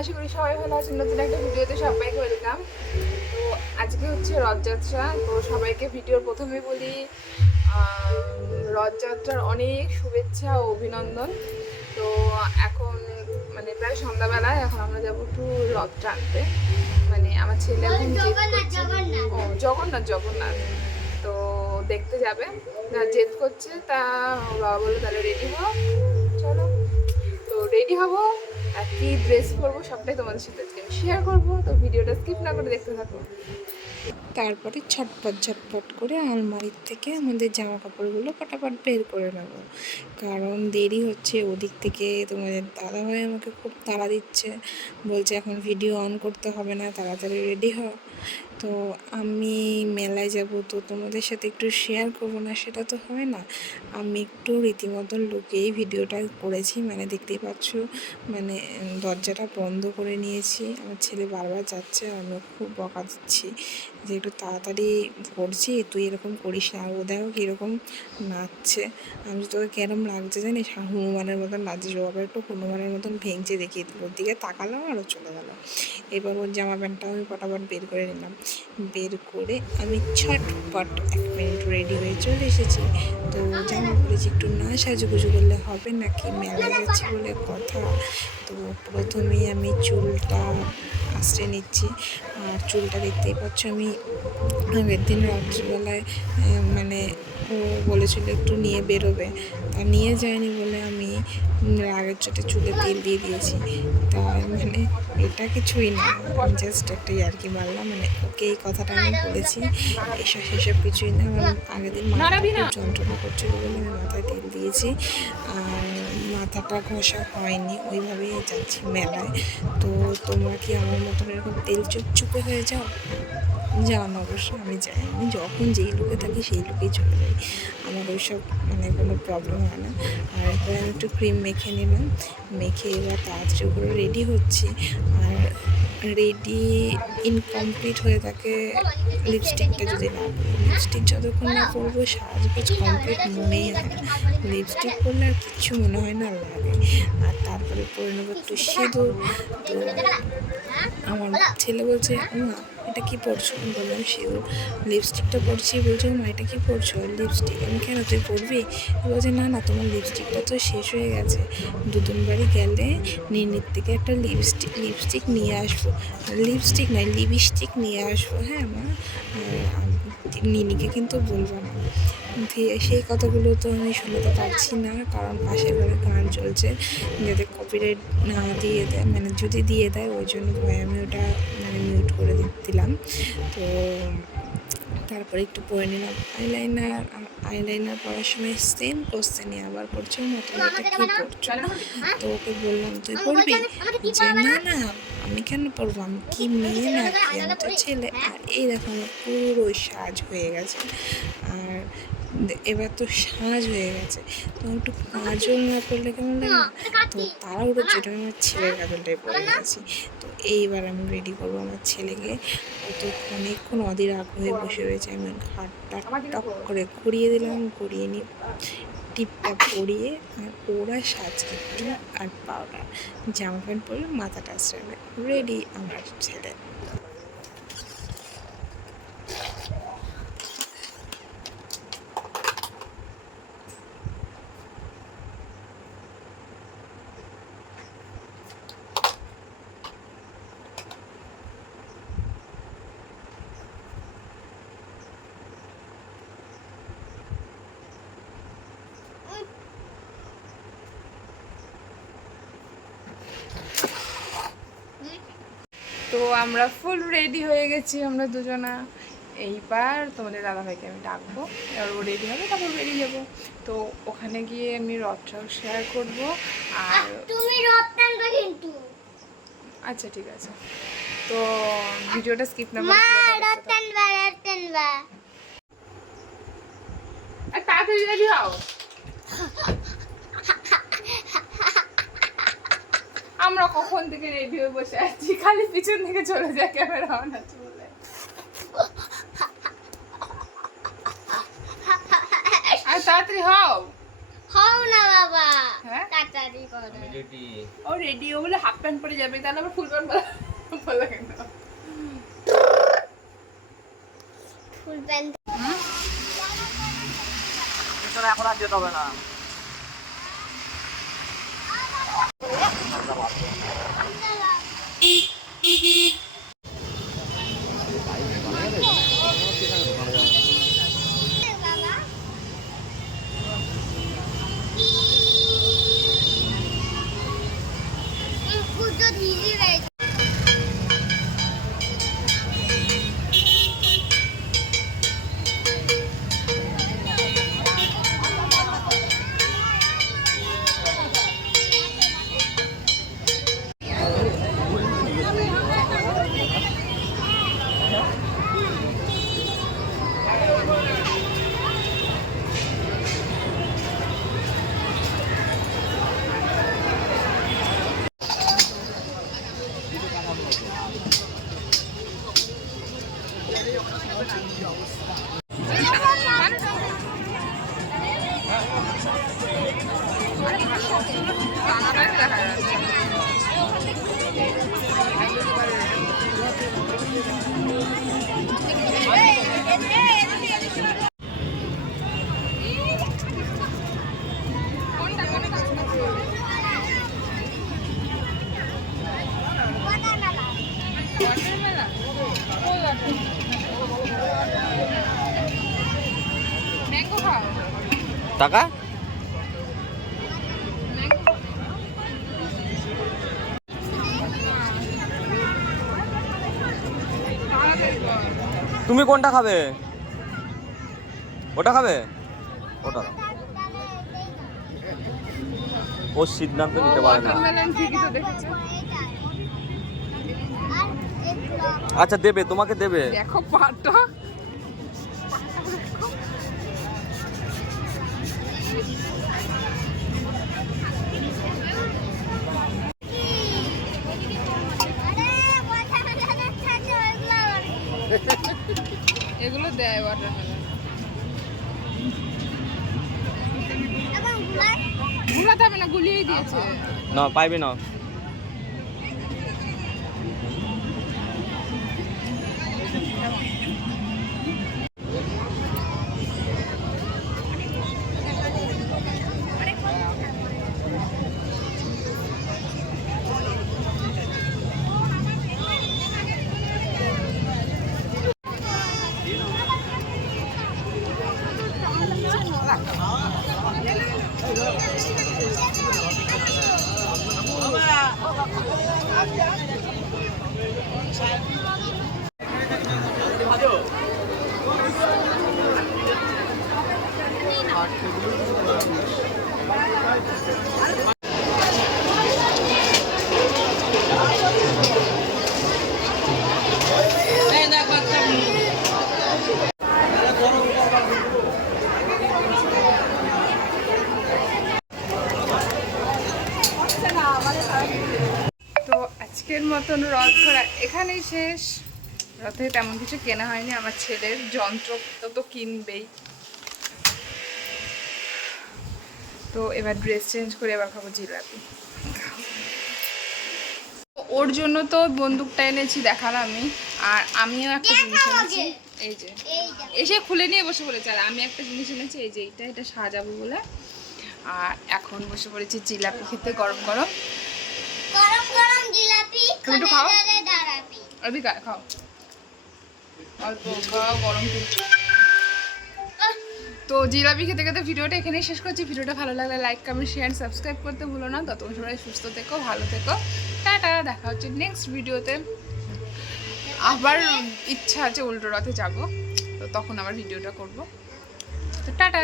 আশা করি সবাই ভালো আছেন। নতুন একটা ভিডিওতে সবাইকে ওয়েলকাম। তো আজকে হচ্ছে রথযাত্রা। তো সবাইকে ভিডিওর প্রথমে বলি রথযাত্রার অনেক শুভেচ্ছা ও অভিনন্দন। তো এখন মানে প্রায় সন্ধ্যাবেলায়, এখন আমরা যাবো একটু রথ টানতে। মানে আমার ছেলে এখন জগন্নাথ জগন্নাথ তো দেখতে যাবে, জেদ করছে। তা বাবা বললো তাহলে রেডি হও, চলো। তো রেডি হবো, আর কি ড্রেস পরবো সবটাই তোমাদের সাথে আজকে আমি শেয়ার করবো। তো ভিডিওটা স্কিপ না করে দেখতে থাকো। তারপরে ঝটপট ঝটপট করে আলমারির থেকে আমাদের জামা কাপড়গুলো ফটাফট বের করে নেব, কারণ দেরি হচ্ছে। ওদিক থেকে তোমাদের দাদাভাই আমাকে খুব তাড়া দিচ্ছে, বলছে এখন ভিডিও অন করতে হবে না, তাড়াতাড়ি রেডি হও। তো আমি মেলায় যাব, তো তোমাদের সাথে একটু শেয়ার করবো না, সেটা তো হয় না। আমি একটু রীতিমতন লুকিয়েই ভিডিওটা করেছি, মানে দেখতেই পাচ্ছ, মানে দরজাটা বন্ধ করে নিয়েছি। আমার ছেলে বারবার যাচ্ছে, আমিও খুব বকা দিচ্ছি যে একটু তাড়াতাড়ি করছি, তুই এরকম করিস না। আর ও দেখো কীরকম নাচছে, আমি তোকে কেরম লাগছে জানিস, হনুমানের মতন নাচছিস। ও আবার একটু হনুমানের মতন ভেঙচে দেখিয়ে দিল, ওর দিকে তাকালাম আরও চলে গেল। এবার ওর জামা প্যান্টটাও আমি ফটাফট বের করে নিলাম। বের করে আমি ছটপট 1 মিনিট রেডি হয়ে চলে এসেছি। তো জামা পরেছি, একটু না সাজুগুজু করলে হবে নাকি, মেলায় যাচ্ছি বলে কথা। তো প্রথমেই আমি চুলটা আঁচড়ে নিচ্ছি। আর চুলটা দেখতেই পাচ্ছ, আমি আগের দিন রাত্রিবেলায় মানে ও বলেছিল একটু নিয়ে বেরোবে, তা নিয়ে যায়নি বলে আমি আগের চোটে চুলে তেল দিয়ে দিয়েছি। তা মানে এটা কিছুই না, আমি জাস্ট একটা ইয়ার্কি মারলাম, মানে ওকে এই কথাটা আমি বলেছি। সেসব কিছুই না, আমার আগের দিন মাথাটা খুব যন্ত্রণা করছিল বলে আমি মাথায় তেল দিয়েছি। আর মাথাটা ঘষা হয়নি, ওইভাবেই যাচ্ছি মেলায়। তো তোমরা কি আমার মতন এরকম তেল চুপচুপে হয়ে যাও? যাও না, অবশ্য আমি যাই, আমি যখন যেই লুকে থাকি সেই লুকেই চলে যাই, আমার ওইসব মানে কোনো প্রবলেম হয় না। আর এরপরে আমি একটু ক্রিম মেখে নিলাম, মেখে এবার তাড়াতাড়ি করে রেডি হচ্ছি। আর রেডি ইনকমপ্লিট হয়ে থাকে লিপস্টিকটা যদি না পরি, লিপস্টিক যতক্ষণ না পরবো সাজগোজ কমপ্লিট মনেই হয় না। লিপস্টিক পরলে আর কিচ্ছু মনে হয় না লাগে। আর তারপরে পরে নেবো একটু সিঁদুর। তো আমার ছেলে বলছে, মা এটা কী পরছো? আমি বললাম সিঁদুর। লিপস্টিকটা পরছি, বলছে মা এটা কী পরছো? লিপস্টিক। আমি কেন, তুই পরবি? বলছে না না, তোমার লিপস্টিকটা তো শেষ হয়ে গেছে, দুদিন বাড়ি গেলে নিনির থেকে একটা লিপস্টিক নিয়ে আসবো। লিপস্টিক নয়, লিপস্টিক নিয়ে আসবো, হ্যাঁ মা। নিনিকে কিন্তু বলবো না। দিয়ে সেই কথাগুলো তো আমি শোনাতে পারছি না, কারণ পাশের ঘরে গান চলছে, যাতে কপিরাইট না দিয়ে দেয়, মানে যদি দিয়ে দেয় ওই জন্য ভয় আমি ওটা মানে মিউট করে দিলাম। তো তারপরে একটু পরে নিলাম আইলাইনার। আইলাইনার পরার সময় সেম কোশ্চেনই আবার করছে, মা তুমি এটা কী পড়ছো? তো ওকে বললাম তুই পড়বি? যে না না, আমি কেন পড়বো, আমি কি মেয়ে নাকি, আমি তো ছেলে। আর এই দেখো আমার পুরো সাজ হয়ে গেছে। আর এবার তো সাজ হয়ে গেছে, তো একটু কাজল না করলে কেমন লাগে না। তো তাড়াহুড়ো ছোটো আমার ছেলের কাজলটাই পরে নিয়েছি। তো এইবার আমি রেডি করবো আমার ছেলেকে। ও তো অনেকক্ষণ অধীর আগ্রহে বসে রয়েছে, আমি ঘাটটা টক করে ঘুরিয়ে দিলাম, ঘুরিয়ে নিয়ে টিপটা পরিয়ে, আর ওরা সাজকে টিপ আর পাউডার, জামা প্যান্ট পরলে মাথাটা আশ্রয়, রেডি আমার ছেলে। তো আমরা ফুল রেডি হয়ে গেছি আমরা দুজনা। এইবার তোমাদের দাদাভাইকে আমি ডাকবো, এবার ও রেডি হবে, তারপর বেরিয়ে যাবো। তো ওখানে গিয়ে আমি রথটাও শেয়ার করবো। আর তুমি রথ টানবে কিন্তু। আচ্ছা ঠিক আছে, তো ভিডিওটা স্কিপ না মা করে রথ টানবা, রথ টানবা। তাড়াতাড়ি রেডি হও। আমরা কখন থেকে রেডি হয়ে বসে আছি, খালি পিছন থেকে চলে যায় ক্যামেরা অন আছে বলে। আর তাড়াতাড়ি হও। হও না বাবা, হ্যাঁ কাটারি করে ও রেডি ও বলে হাফ প্যান্ট পরে যাবে, তাহলে আবার ফুল প্যান্ট ভালো লাগে না। ফুল প্যান্ট এখন আর যেতে হবে না। বাবা পুজো দিয়ে রয়েছে। ম্যাঙ্গো খাও, টাকা তুমি কোনটা খাবে? ওটা খাবে? ওটা দাও। ও সিদ্ধান্ত নিতে পারে না। ওয়াটারমেলন ঠিকই তো দেখেছে। আচ্ছা দেবে, তোমাকে দেবে। দেখো পাটা, এগুলো দেয় ওয়াটারমেলন। গুলাতে হবে না, গুলিয়েই দিয়েছে। না পাইবে না। তো আজকের মতন রথ ঘোরা এখানেই শেষ। রথে তেমন কিছু কেনা হয়নি, আমার ছেলের যন্ত্র তো কিনবেই। তো এবার ড্রেস চেঞ্জ করে এবার খাবো জিলাপি। ওর জন্য তো বন্দুকটা এনেছি দেখালাম আমি, আর আমিও একটা জিনিস এনেছি। এই যে এসে খুলে নিয়ে বসে পড়েছে। আর আমি একটা জিনিস এনেছি, এই যে এটা সাজাবো বলে। আর এখন বসে পড়েছি জিলাপি খেতে, গরম গরম। গরম গরম জিলাপি তুমি একটু খাও। দাঁড়াবি অবিকা খাও, অল্প খাও, গরম কিছু। তো জিলাপি খেতে খেতে ভিডিওটা এখানেই শেষ করছি। ভিডিওটা ভালো লাগলে লাইক কমেন্ট শেয়ার সাবস্ক্রাইব করতে ভুলো না। ততক্ষণ সবাই সুস্থ থেকো, ভালো থেকো, টাটা। দেখা হচ্ছে নেক্সট ভিডিওতে। আবার ইচ্ছা আছে উল্টো রথে যাবো, তো তখন আবার ভিডিওটা করবো। তো টাটা।